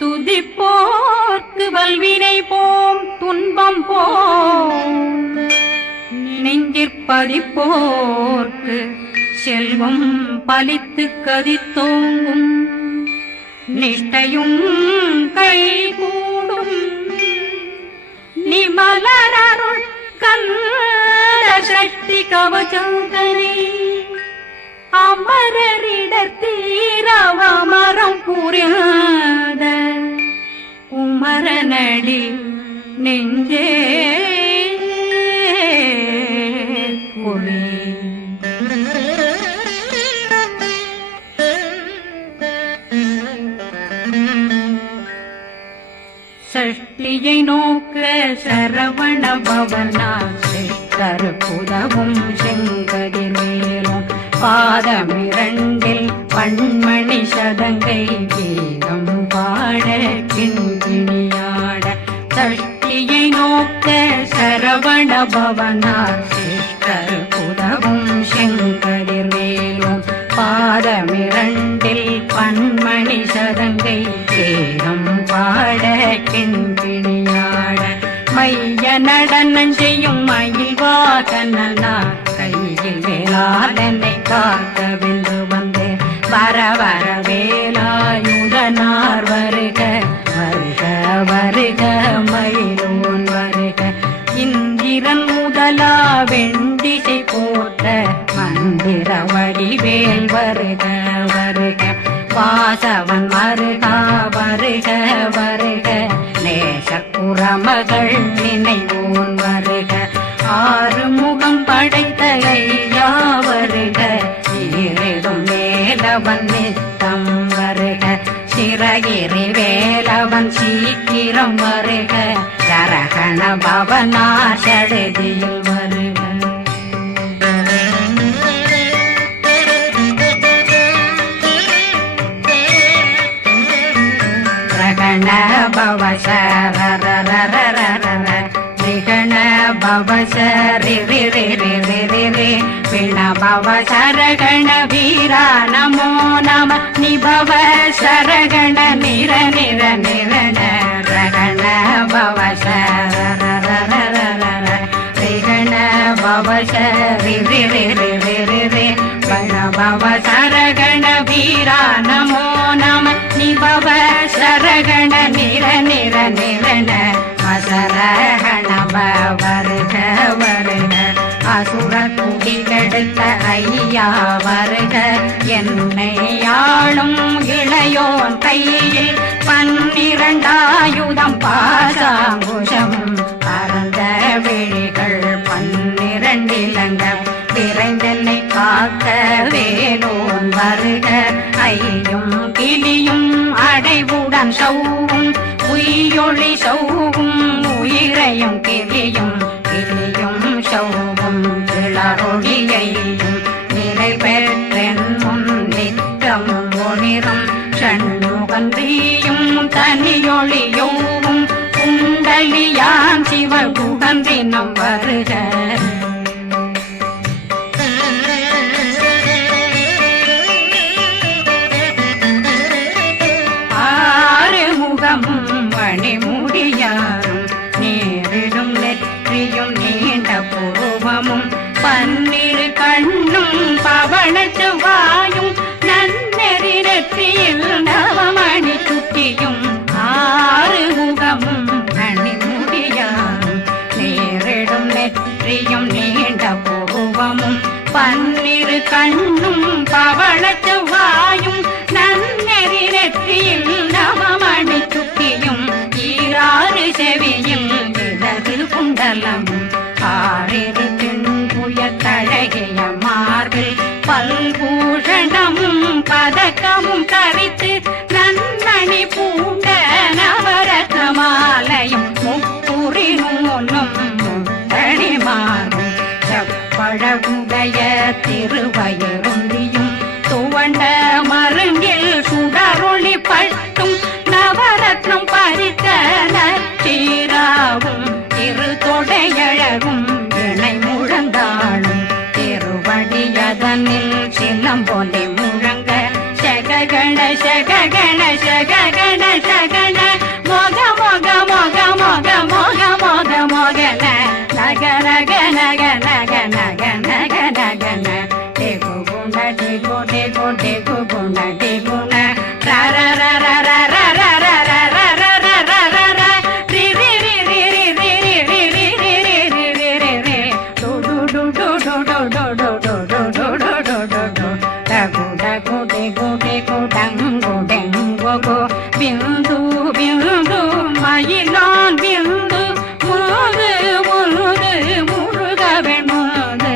துதிப்போர்க்கு வல்வினை போம் துன்பம் போம் நெஞ்சிற்பதிப்போர்க்கு செல்வம் பலித்து கதித்தோங்கும் நிஷ்டையும் கைகூடும் நிமலரருள் கந்த சக்தி கவசந்தனை அமரரிடத்தீரவமரம் புரியாத குமரனடி நெஞ்சே குழி சஷ்டியை நோக்க சரவண பவனா சித்தருக்குதவும் செங்கதிர் மேலும் பாதமிரண்டில் பண்மணி சதங்கை கீதம் பாட கிண்கிணியாட சஷ்டியை நோக்க சரவண பவனா சித்தருக்குதவும் செங்கதிர் மேலும் பாதமிரண்டில் பண்மணி சதங்கை கீதம் பாட கிண்கிணியாட மைய நடனம் செய்யும் மயில் வாகனா கையில் வேளாளனை காக்க வென்று வந்து வர வர வேலாயுதனார் வருக வருக வருக மயிலோன் வருக இந்திரன் முதலா வெண்டிசை போட்ட மந்திர வடிவேல் வருக வருக வாசவன் மருகா வருக வருக நேசக்குறமகள் நினைவோன் வருக ஆறுமுகம் படைத்த ஐயா வருக ஈரிடும் வேலவன் நித்தம் வருக சிறகிரி வேலவன் சீக்கிரம் வருக சரகண பவனா சடுதியில் வருக பவ சரண பவ சரி பிண பவ சரகண வீரா நமோ நம நிபவ சரகண நிர நிர நிரண ரகண பவ சரண பவ சரி பண பவ சரகண வீரா நமோ நம நிபவ சரகண நிர நிர நிரண அசரகண வருக வருக அசுர குடிகெடுத்த ஐயா வருக என்னை ஆளும் இளையோன் கையில் 12 பாசாங்குஷம் பரந்த விழிகள் 12 இலங்க விரைந்தென்னை காக்க வேலோன் வருக ஐயும் கிளியும் அடைவுடன் சௌவும் உயிரொளி சௌவும் உயிரையும் கிளியும் கிளியும் சௌவும் கிளரொளியையும் நிலை பெற்றென் முன் நித்தம் ஒளிரும் ஷண்முகந்தியும் தனியொளியோவும் குண்டலியான் சிவ குகந்தினம் வருக மணிமுடியாரும் நேரிடும் நெற்றியும் நீண்ட பூர்வமும் 12 கண்ணும் பவள செவ்வாயும் நன்னெறி நெற்றியில் நவமணி சுட்டியும் 6 முகமும் மணிமுடியாரும் நேரிடும் நெற்றியும் நீண்ட பூர்வமும் 12 கண்ணும் பவள செவ்வாயும் நன்னெறி நெற்றியில் நவமணி சுட்டியும் 6 செவியும் இடது குண்டலமும் 6 தின்புய தழகிய மார்பில் பல்பூஷணமும் பதக்கமும் தரித்து நன்மணி பூண்ட நவரத்ன மாலையும் முப்புரி நூலும் முத்தணிமாரும் செப்பழகுடைய திருவயருந்தியும் துவண்ட மருங்கில் சுடரொளி பட்டும் நவரத்னம் பறித்த நச்சீராவும் திருத்தொடையழகும் இணை முழந்தாளும் திருவடியதனில் சிலம்பொலி முழங்க சககண சககண சககண சகண ரக ரக நக நக நக நக நக ந டேகு குண டேகு டேகு டேகு குண டேகு ந ர ர ர ர ர ர ர ர ர ர ர ர ர ர ர ரி ரி ரி ரி ரி ரி ரி ரி ரி ரி ரி ரி ரி ரி ரி டு டு டு டு டு டு டு டு டு டு டு டு டு டு டு டகு டகு டேகு டேகு டங்கு டெங்கு கு பிந்து பிந்து மயிலான் பிந்து முது முது முருகவன் முது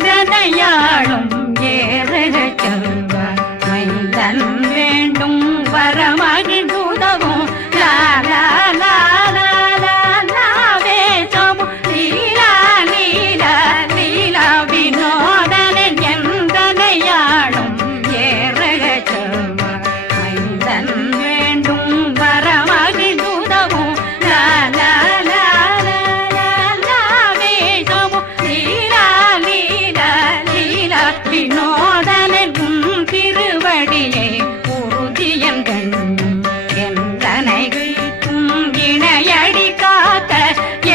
எந்தனையாளும் ஏறுக செல்வ மைந்தன் வேண்டும் வரமகிழ்ந்துதவும் லா லா லா லா லா லாவே சமு லீலா லீலா லீலா வினோதனன் எந்தனையாளும் ஏறுக செல்வ மைந்தன் வேண்டும் வரமகிழ்ந்துதவும் லா லா லா லா லா லாவே சமு லீலா லீலா லீலா வினோதனன் உன் திருவடியை உறுதியன் கண்ணும் எந்தனைகளுக்கும் இணையடி காக்க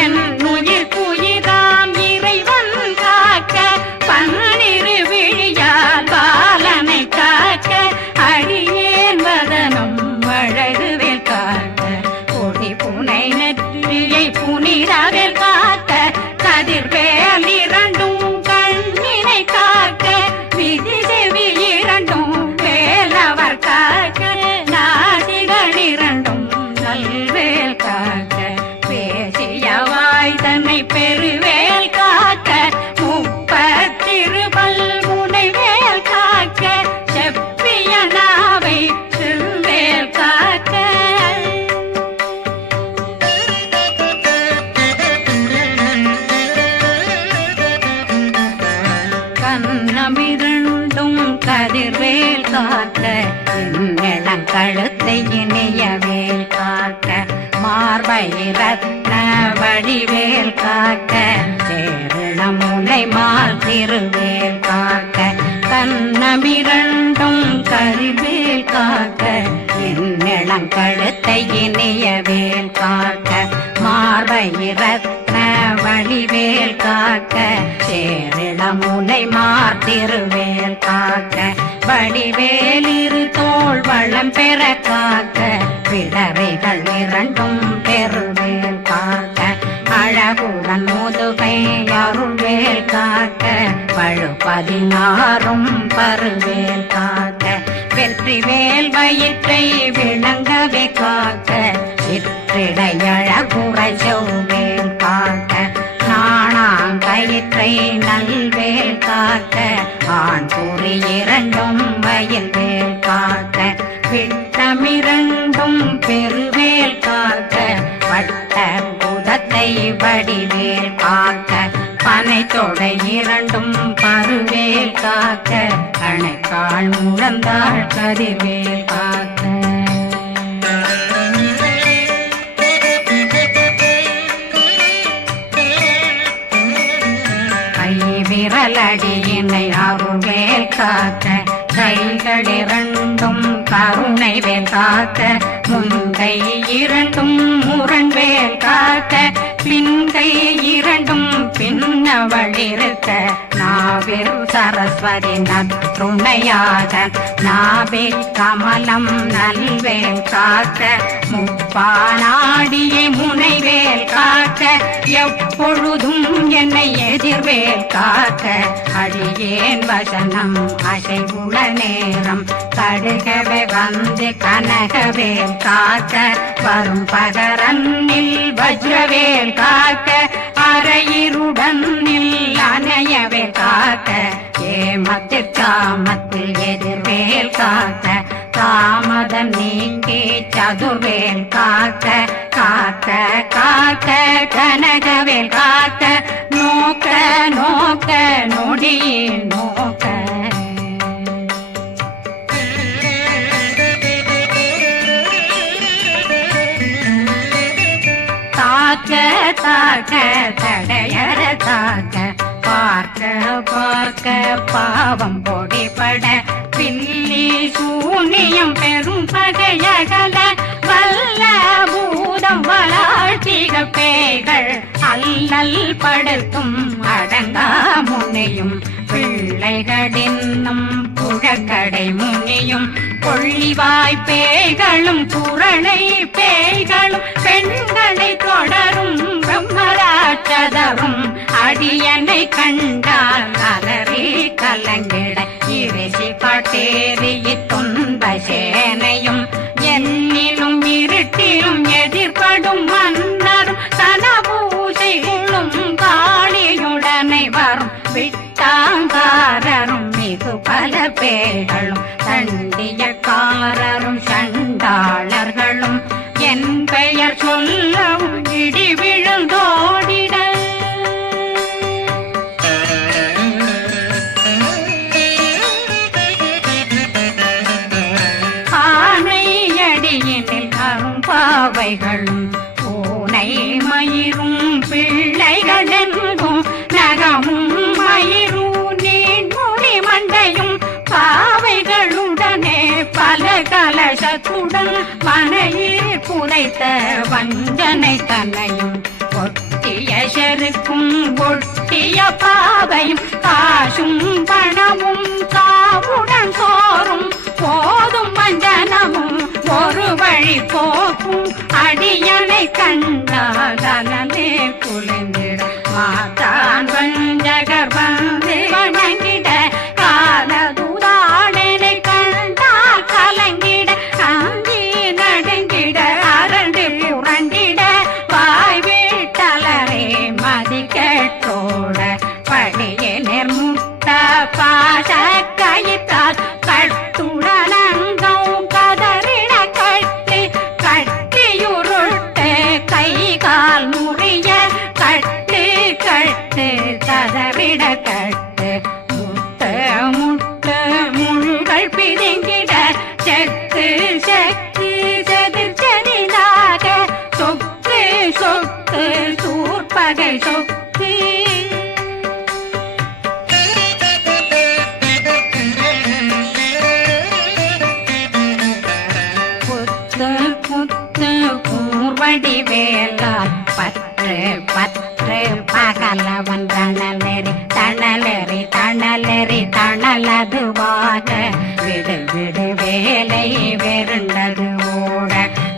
என் உயிர் குயிராம் இறைவன் காக்க பன்னிரு விழியால் பாலனை காக்க அடியேன் வதனம் அழகுவேல் காக்க கொடி புனை நெற்றியை புனிதவேல் காக்க கதிர்வேல் இரண்டும் கண்ணினை காக்க விதி செவி இரண்டும் வேலவர் காக்க நாசிகள் இரண்டும் நல்வேல் காக்க பேசிய வாய் தன்னை பெருவேல் காக்க முப்பத்திருபல் முனைவேல் காக்க செப்பிய நாவை செல்வேல் காக்க கண்ணமிரண்டும் கதிர்வேல் காக்க என் கழுத்தை இணையவேல் காக்க மார்பை ரத்ன வடிவேல் காக்க சேரணம் முனை மால் திருவேல் காக்க கண்ணமிரண்டும் கதிர்வேல் காக்க என் கழுத்தை இணையவேல் காக்க மார்பை ரத்ன வடிவேல் காக்க சேரிளம் முனை மார்த்திருவேல் காக்க வடிவேல் இரு தோள் வளம் பெற காக்க பிடரைகள் இரண்டும் பெருவேல் காக்க அழகுடன் முதுகை அருள்வேல் காக்க பழு 16 பருவேல் காக்க வெற்றிவேல் வயிற்றை விளங்கவே காக்க சிற்றிடையழகுறை செவ்வேல் காக்க நாணாங்கயிற்றை நல்வேல் காக்க ஆண் குறி இரண்டும் வயல்வேல் காக்க விட்டமிரண்டும் பெருவேல் காக்க வட்ட புதத்தை வடிவேல் காக்க பனை தொடை இரண்டும் பருவேல் காக்க அணைக்கால் முழந்தாள் கதிர்வேல் காக்க விரலடியினை அருள்வேல் காக்க கைகள் இரண்டும் கருணை வேல் காக்க முன்கை இரண்டும் முரண்வேல் காக்க பின்கை இரண்டும் பின்னவளிருக்க நாவில் சரஸ்வதி நற்றுணையாக நாவே கமலம் நல்வேல் காக்க முப்பானாடியை முனைவேல் காக்க எப்பொழுதும் என்னை எதிர்வேல் காக்க அடியேன் வசனம் அசைவுள நேரம் கடுகவே வந்து கனகவேல் காக்க வரும் பகரன்னில் வஜ்ரவேல் காக்க அரையிருடன் அணையவேல் காக்க ஏமத்தில் காமத்தில் எதிர்வேல் காக்க தாமதம் நீக்கி சதுர்வேல் காக்க காக்க காக்க கனகவேல் காக்க நோக்க நோக்க நொடியில் நோக்க தாக்க தாக்க தடையற தாக்க பார்க்க பார்க்க பாவம் பொடிபட பில்லி சூனியம் பெரும் பகையகல வல்ல பூதம் வளாழ்த்திக பேய்கள் அல்லல் படுத்தும் அடங்கா முனையும் பிள்ளைகளின்னும் புழக்கடை முனியும் கொள்ளிவாய் பேய்களும் குரளை பேய்களும் பெண்களை தொடரும் பிரம்மராட்சதரும் அடியனை கண்டால் அலறி கலங்கிட இறைசி பாட்டேறிய துன்ப சேனையும் என்னிலும் இருட்டிலும் எதிர்படும் மன்னரும் தனபூசைகளும் காளியுடனை வரும் விட்டாங்காரரும் மிகு பல பேர்களும் தண்டியக்காரரும் சண்டாளர்களும் என் பெயர் சொல்லவும் இடி விழுந்தோடிட ஆனையடியினில் அரும்பாவைகளும் பூனை மயிரும் பிள்ளைகளெங்கும் நகமும் மயிரும் நீன்மொழி மண்டையும் பாவைகளுடனே பல கலசத்துடன் மனையில் புதைத்த வஞ்சனை தன்னையும் ஒட்டிய செருக்கும் ஒட்டிய பாவையும் காசும் பணமும் காவுடன் சோறும் போதும் வஞ்சனமும் ஒரு வழி போக்கும் அடியனை கண்டாலே குளிந்திட மாதான் வஞ்சகர் வந்து வணங்கிட காலதுதாடனை கண்டால் கலங்கிட காந்தி நடுங்கிட அரண்டு புரண்டிட வாய் வீட்டலரே மதி கேட்டோட படியே நிர்முட்ட பாச கயிற்றால் கட்டுடலங்கம் கதறிட கட்டி கட்டியுருட்டு கை கால் முறிய கட்டு கட்டு கதறிட கட்டு முட்ட முட்ட முள்கள் பிதுங்கிட செக்கு செக்கு செதிர் செதிலாக சொக்கு சொக்கு சூர்பகை சொக்கு புத்து புத்து கூர்வடி வேலால் பற்று பற்று பகலவன் தணலெறி தணலெறி தணலெறி தணலதுவாக விடு விடு வேலை வெருண்டது ஓட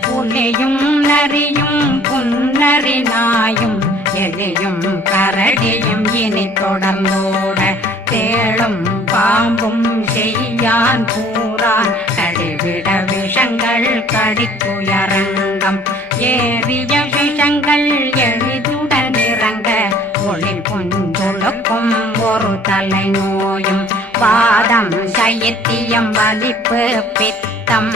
புலியும் நரியும் புன்னரி நாயும் எலியும் கரடியும் இனி தொடர்ந்தோட தேளும் பாம்பும் செய்யான் கூறான் கடிவிட விஷங்கள் கடித்துயரங்கம் ஏறிய விஷங்கள் எளிதுடன் இறங்க ஒளி புஞ்சொழுக்கும் ஒரு தலை நோயும் வாதம் சைத்தியம் வலிப்பு பித்தம்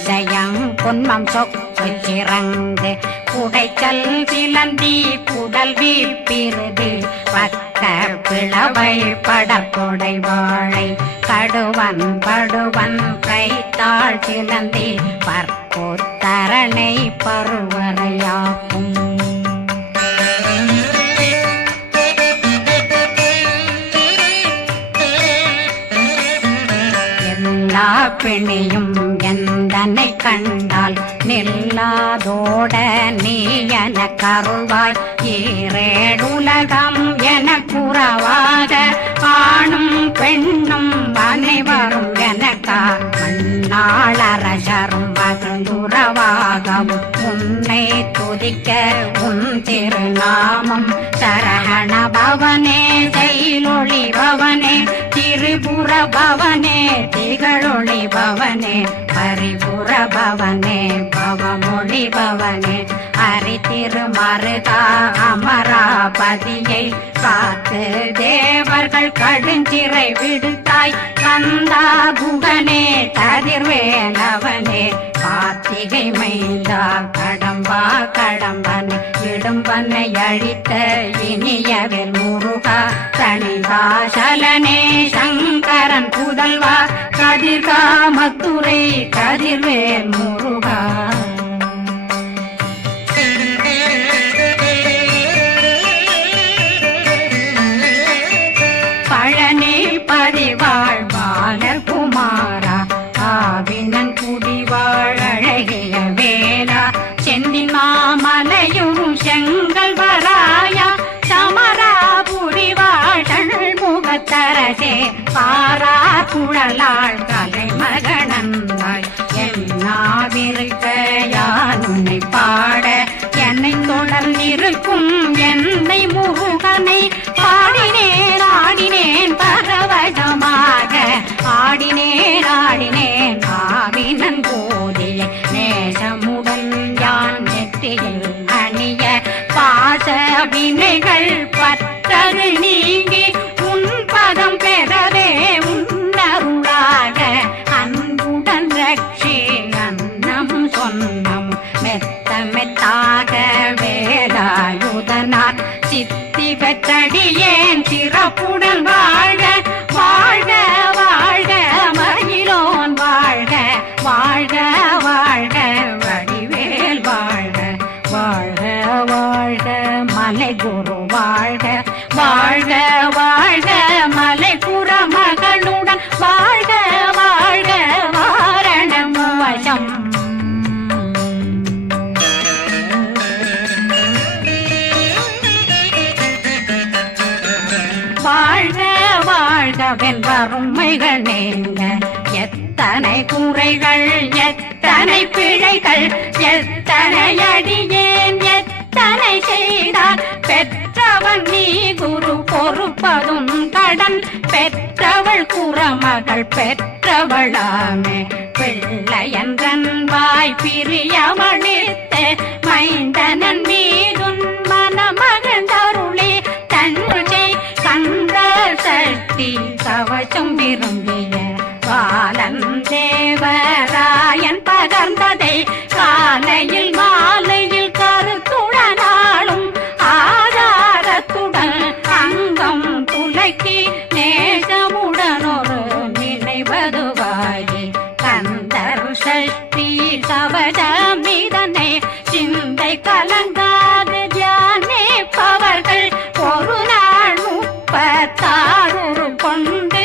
சயம் பொன்மம் சொக்கு சிறங்கு குடைச்சல் சிலந்தி குடல் வீப்பிருது பக்க பிளவை படற்கொடை வாழை கடுவன் படுவன் கைத்தாள் சிலந்தி பற்போத்தரணை பருவரையாக்கும் எல்லா பிணியும் எந்தனை கண்டால் நில்லாதோட நீ என கருள்வாய் ஈரேடுலகம் என குறவாக ஆணும் பெண்ணும் அனைவரும் எனக்கா மண்ணாளரசரும் மகிழ்ந்துறவாகவும் உன்னை துதிக்க உன் திருநாமம் சரஹண பவனே செயலொளி பவனே திரிபுர பவனே திகழொளி பவனே பரிபுர பவனே பவமொழி பவனே அரி திருமருகா அமராபதியை காத்து தேவர்கள் கடுஞ்சிறை விடுத்தாய் கந்தா குகனே கதிர்வேலவனே கார்த்திகை மைந்தா கடம்பா கடம்பனை இடும்பனை அழித்த இனியவில் முருகா தனிதாசலனே சங்கரன் புதல்வா கதிர்காமத்துறை கதிர்வேல் முருகா மலையுறும் செங்கல் வராயா சமராபுரி வாழல் முகத்தரசே பாரா குழலாள் கலைமகனந்தாய் என்னாவிருக்க யான் உன்னை பாட என்னை தொடர்ந்திருக்கும் என்னை முருகனை பாடினேன் ஆடினேன் பரவசமாக ஆடினேன் ஆடினேன் ஆவினன் போதிய நேசமுடன் யான் நெற்றியில் அணிய பாச வினைகள் பற்றது நீங்கி உன் பதம் பெறவே உன்னருளாக அன்புடன் ரட்சி அன்னம் சொன்னம் மெத்த மெத்தாக வேலாயுதனார் சித்தி பெற்றடியேன் சிறப்புடன் வாழ்க வாழ்க வாழ்க மகிழோன் வாழ்க வாழ்க வாழ்க வடிவேல் வாழ்க வாழ்க வாழ்க மலை குரு வாழ்க வாழ்க வாழ்க மலை புற மகளுடன் வாழ்க வாழ்க வாரணம் வசம் வாழ்க வாழ்க வென்றருமைகள் நீங்க எத்தனை குறைகள் எத்தனை பிழைகள் எத்தனை அடியேன் எத்தனை செய்தார் பெற்றவன் நீ குரு பொறுப்பதும் கடன் பெற்றவள் குறமகள் பெற்றவளாமே பிள்ளையன்றன் வாய் பிரியமளித்த மைந்தனன் மீதுன் மனமகந்தருளே தன்னை கந்த சக்தி கவசம் விரும்பிய பாலன் தேவராயன் பகர்ந்ததை காலையில் மாலையில் கருத்துடனாலும் ஆதாரத்துடன் அங்கம் துலக்கி நேசமுடனொரு நினைவதுவாகி கந்தர் சக்தி கவசம் இதனை சிந்தை கலங்காது தியானிப்பவர்கள் ஒரு நாள் 36 கொண்டு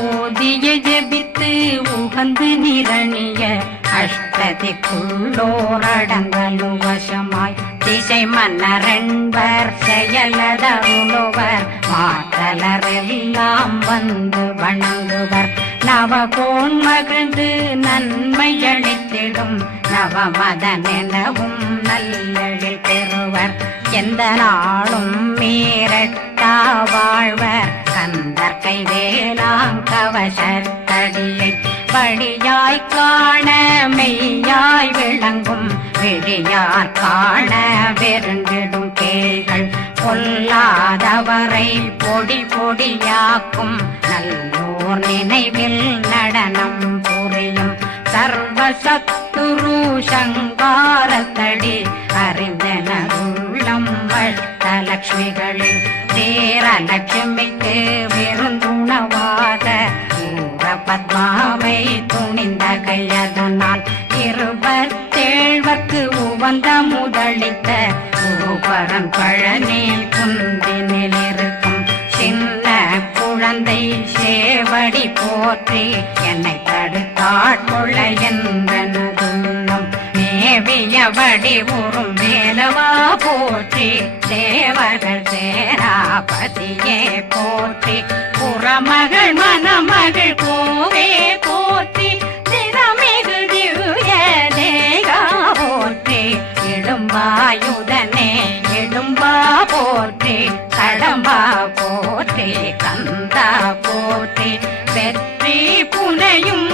ஓதிய ஜெபித்து உகந்து நிரணிய அஷ்டதிக்குள்ளோரடங்கலும் வசமாய் திசை மன்னரென்பர் செயலதருளுவர் மாற்றலரெல்லாம் வந்து வணங்குவர் நவகோன் மகிழ்ந்து நன்மை அளித்திடும் நவமதனெனவும் நல்லெழில் பெறுவர் எந்த நாளும் மீறட்டா வாழ்வர் கந்தர் கைவேலாம் கவசத்தடியை படியாய் காண மெய்யாய் விளங்கும் விழியார் காண வெருண்டிடும் கேள்கள் பொல்லாதவரை பொடி பொடியாக்கும் நல்லோர் நினைவில் நடனம் புரியும் சர்வசத்துரு சங்காரத்தடி அறிந்தனருள்ளம் வட்டலட்சுமிகளில் தேரலட்சுமிக்கு விருந்துணவாத பத்மாவை துணிந்த கையதனால் 27 உவந்த முதலித்த ஊபரன் பழனி குந்தினில் இருக்கும் சின்ன குழந்தை சேவடி போற்றி என்னை தடுத்தாட்கொள்ள என்றனதுள்ளம் மேவியபடி உறும் வேலவா போற்றி தேவர்கள் சேராபதியே போற்றி புறமகள் மணமகள் கோவே போற்றி திறமிகு திவ்ய தேகா போற்றி இடும்பாயுதனே இடும்பா போற்றி கடம்பா போற்றி கந்தா போற்றி வெற்றி புனையும்